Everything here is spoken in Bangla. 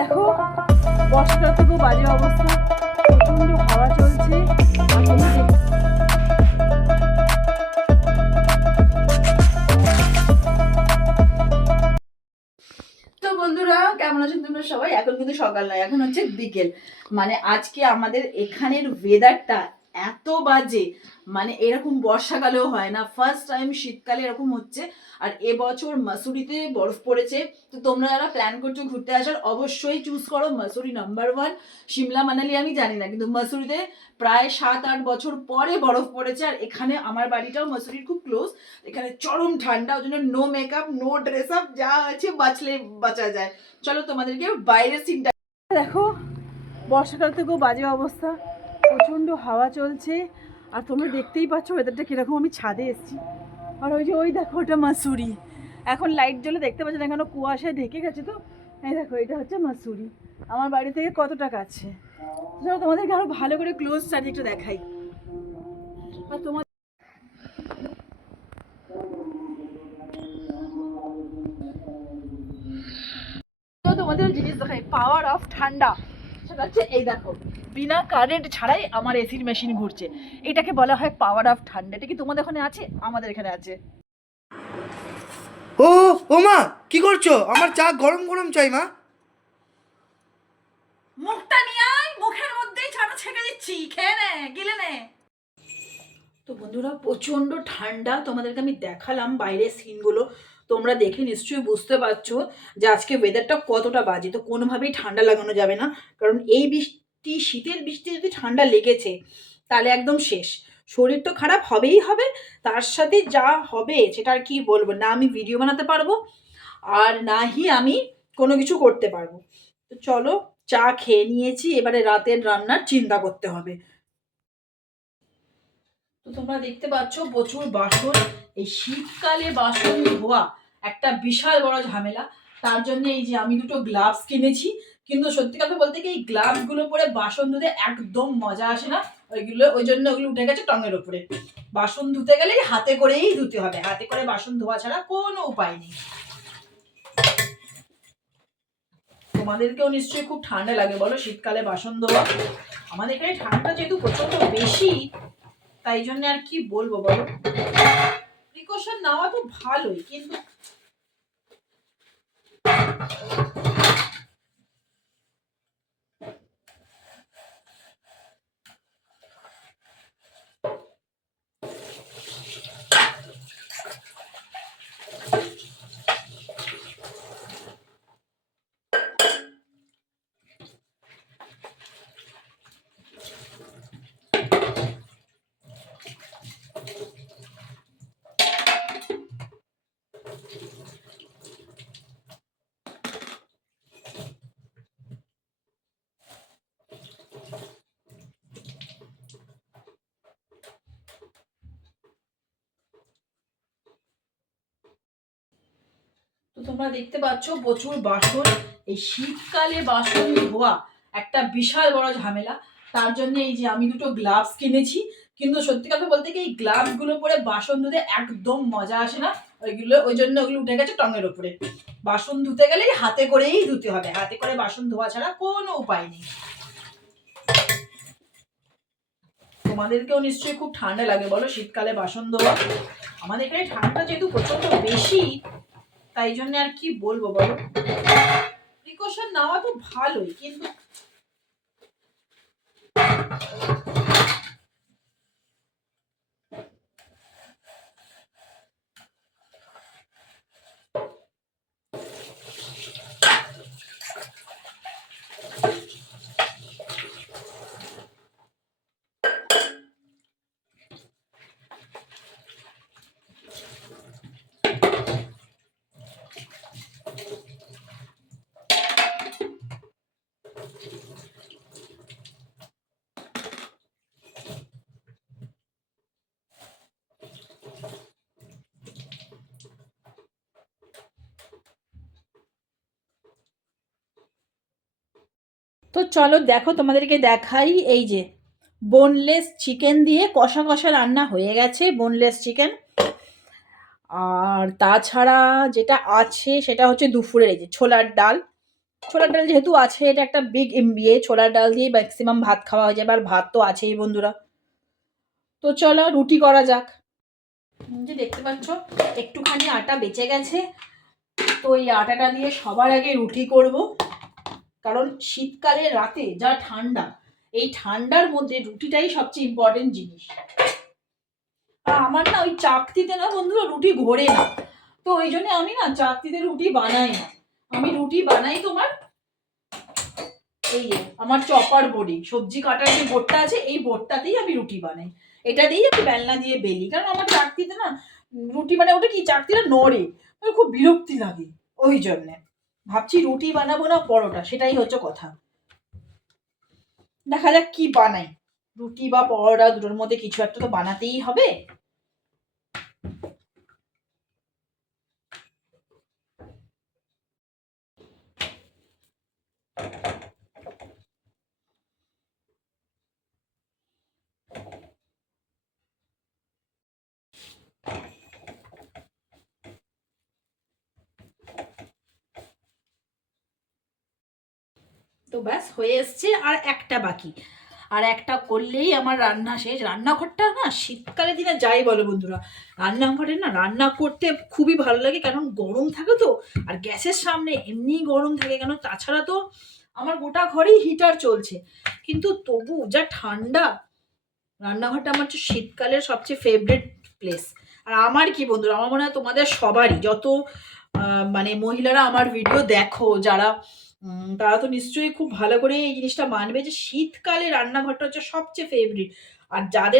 দেখো বর্ষাকাল থেকেও বাজে অবস্থা, প্রচন্ড হাওয়া চলছে। আর তোমরা তো বন্ধুরা কেমন আছেন তোমরা সবাই? এখন কিন্তু সকাল নয়, এখন হচ্ছে বিকেল। মানে আজকে আমাদের এখানের ওয়েদারটা এত বাজে, মানে এরকম বর্ষাকালেও হয় না, ফার্স্ট টাইম শীতকালে এরকম হচ্ছে। আর এবছর মাসুরিতে বরফ পড়েছে। তো তোমরা যারা প্ল্যান করছো ঘুরতে আসার, অবশ্যই চুজ করো মাসুরি নাম্বার 1। সিমলা মানালি আমি জানি না, কিন্তু মাসুরিতে প্রায় 7-8 বছর পরে বরফ পড়েছে। আর এখানে আমার বাড়িটাও মাসুরির খুব ক্লোজ। এখানে চরম ঠান্ডা, ওই জন্য no makeup no dress up, যা আছে বাঁচলে বাঁচা যায়। চলো তোমাদেরকে বাইরের সিনটা দেখো। বর্ষাকাল থেকেও বাজে অবস্থা, প্রচণ্ড হাওয়া চলছে। আর তোমরা দেখতেই পাচ্ছ ওয়েদারটা কীরকম। আমি ছাদে এসেছি, আর ওই যে ওই দেখো ওটা মাসুরি। এখন লাইট জ্বলে দেখতে পাচ্ছ না, কেন কুয়াশায় ঢেকে গেছে। তো এই দেখো এটা হচ্ছে মাসুরি, আমার বাড়ি থেকে কতটা কাছে। চলো তোমাদেরকে আরও ভালো করে ক্লোজ স্টাডি একটু দেখাই। আর তোমার তোমাদের জিনিস দেখাই, পাওয়ার অফ ঠান্ডা। সেটা হচ্ছে এই দেখো, বিনা কারেন্ট ছাড়াই আমার এসির মেশিন ঘুরছে। এটাকে বলা হয় পাওয়ার অফ ঠান্ডা। এটা কি তোমাদের ওখানে আছে? আমাদের এখানে আছে। ও ও মা, কি করছো? আমার চা গরম গরম চাই মা। মুখটা নিয়ে আয়, মুখের মধ্যেই ছানা ছেঁকে দিচ্ছি, খেয়ে নে, গিলে নে। তো বন্ধুরা প্রচণ্ড ঠান্ডা, তোমাদেরকে আমি দেখালাম বাইরের সিনগুলো। তোমরা দেখে নিশ্চয়ই বুঝতে পারছো যে আজকে ওয়েদারটা কতটা বাজে। তো কোনোভাবেই ঠান্ডা লাগানো যাবে না, কারণ এই বৃষ্টি, শীতের বৃষ্টি যদি ঠান্ডা লেগেছে তাহলে একদম শেষ। শরীর তো খারাপ হবেই হবে, তার সাথে যা হবে সেটা আর কি বলবো। না আমি ভিডিও বানাতে পারবো, আর নাহি আমি কোনো কিছু করতে পারবো। তো চলো, চা খেয়ে নিয়েছি, এবারে রাতের রান্নার চিন্তা করতে হবে। তো তোমরা দেখতে পাচ্ছ প্রচুর বাসন। এই শীতকালে বাসন ধোয়া একটা বিশাল বড় ঝামেলা। তার জন্য এই যে আমি দুটো গ্লাভস কিনেছি, কিন্তু সত্যি কথা বলতে কি এই গ্লাভস গুলো পরে বাসন ধুতে একদম মজা আসে না। ওই জন্য ওগুলো উঠে গেছে টঙের উপরে। বাসন ধুতে গেলে হাতে করেই ধুতে হবে, হাতে করে বাসন ধোয়া ছাড়া কোনো উপায় নেই। তোমাদেরকেও নিশ্চয়ই খুব ঠান্ডা লাগে বলো শীতকালে বাসন ধোয়া। আমাদের এখানে ঠান্ডা যেহেতু প্রচন্ড বেশি, তাই জন্য আর কি বলবো বলো, প্রিকশন নেওয়া তো ভালোই, কিন্তু তো তোমরা দেখতে পাচ্ছ প্রচুর বাসন। এই শীতকালে বাসন ধোয়া একটা বিশাল বড় ঝামেলা। তার জন্য এই যে আমি দুটো গ্লাভস কিনেছি, কিন্তু সত্যি কথা বলতে কি এই গ্লাভস গুলো পরে বাসন ধুতে একদম মজা আসে না। ওই জন্য ওগুলো উঠে গেছে টঙের উপরে। বাসন ধুতে গেলে হাতে করেই ধুতে হবে, হাতে করে বাসন ধোয়া ছাড়া কোনো উপায় নেই। তোমাদেরকেও নিশ্চয়ই খুব ঠান্ডা লাগে বলো শীতকালে বাসন ধোয়া। আমাদের এখানে ঠান্ডা যেহেতু প্রচন্ড বেশি, তাই জন্য আর কি বলবো বলো, প্রিকশন নেওয়া তো ভালোই, কিন্তু তো চলো দেখো তোমাদেরকে দেখাই। এই যে বোনলেস চিকেন দিয়ে কষা কষা রান্না হয়ে গেছে, বোনলেস চিকেন। আর তাছাড়া যেটা আছে সেটা হচ্ছে দুপুরের এই যে ছোলার ডাল, ছোলার ডাল যেহেতু আছে, এটা একটা বিগ এমবিএ, ছোলার ডাল দিয়ে ম্যাক্সিমাম ভাত খাওয়া হয়ে যাবে, আর ভাত তো আছেই বন্ধুরা। তো চলো রুটি করা যাক। যে দেখতে পাচ্ছ একটুখানি আটা বেঁচে গেছে, তো এই আটাটা দিয়ে সবার আগে রুটি করব, কারণ শীতকালে রাতে যা ঠান্ডা, এই ঠান্ডার মধ্যে রুটিটাই সবচেয়ে ইম্পর্টেন্ট জিনিস। আর আমার না ওই চাকতিতে না বন্ধুরা রুটি ঘোরে না, তো ওই জন্য আমি না চাকতিতে রুটি বানাই না। আমি রুটি বানাই তোমার এই যে আমার চপার বডি, সবজি কাটার যে বোর্ডটা আছে, এই বোর্ডটাতেই আমি রুটি বানাই। এটা দিয়েই আমি বেলনা দিয়ে বেলি, কারণ আমার চাকতিতে না রুটি মানে ওটা কি চাকতিটা নড়ে, আমার খুব বিরক্তি লাগে। ওই জন্যে ভাবছি রুটি বানাবো না পরোটা, সেটাই হচ্ছে কথা। দেখা যাক কি বানাই, রুটি বা পরোটা দুটোর মধ্যে কিছু একটা তো বানাতেই হবে। তো ব্যাস হয়ে এসছে, আর একটা বাকি, আর একটা করলেই আমার রান্না শেষ। রান্নাঘরটা না শীতকালের দিনে যাই বলো বন্ধুরা, রান্নাঘরে না রান্না করতে খুবই ভালো লাগে, কারণ গরম থাকে তো, আর গ্যাসের সামনে এমনি গরম থাকে, কেন তাছাড়া তো আমার গোটা ঘরেই হিটার চলছে, কিন্তু তবু যা ঠান্ডা, রান্নাঘরটা আমার হচ্ছে শীতকালের সবচেয়ে ফেভারিট প্লেস। আর আমার কি বন্ধুরা, আমার মনে হয় তোমাদের সবারই, যত মানে মহিলারা আমার ভিডিও দেখো যারা, তারা তো নিশ্চয়ই খুব ভালো করে এই জিনিসটা মানবে যে শীতকালে রান্নাঘরটা হচ্ছে সবচেয়ে ফেভারিট। আর যাদের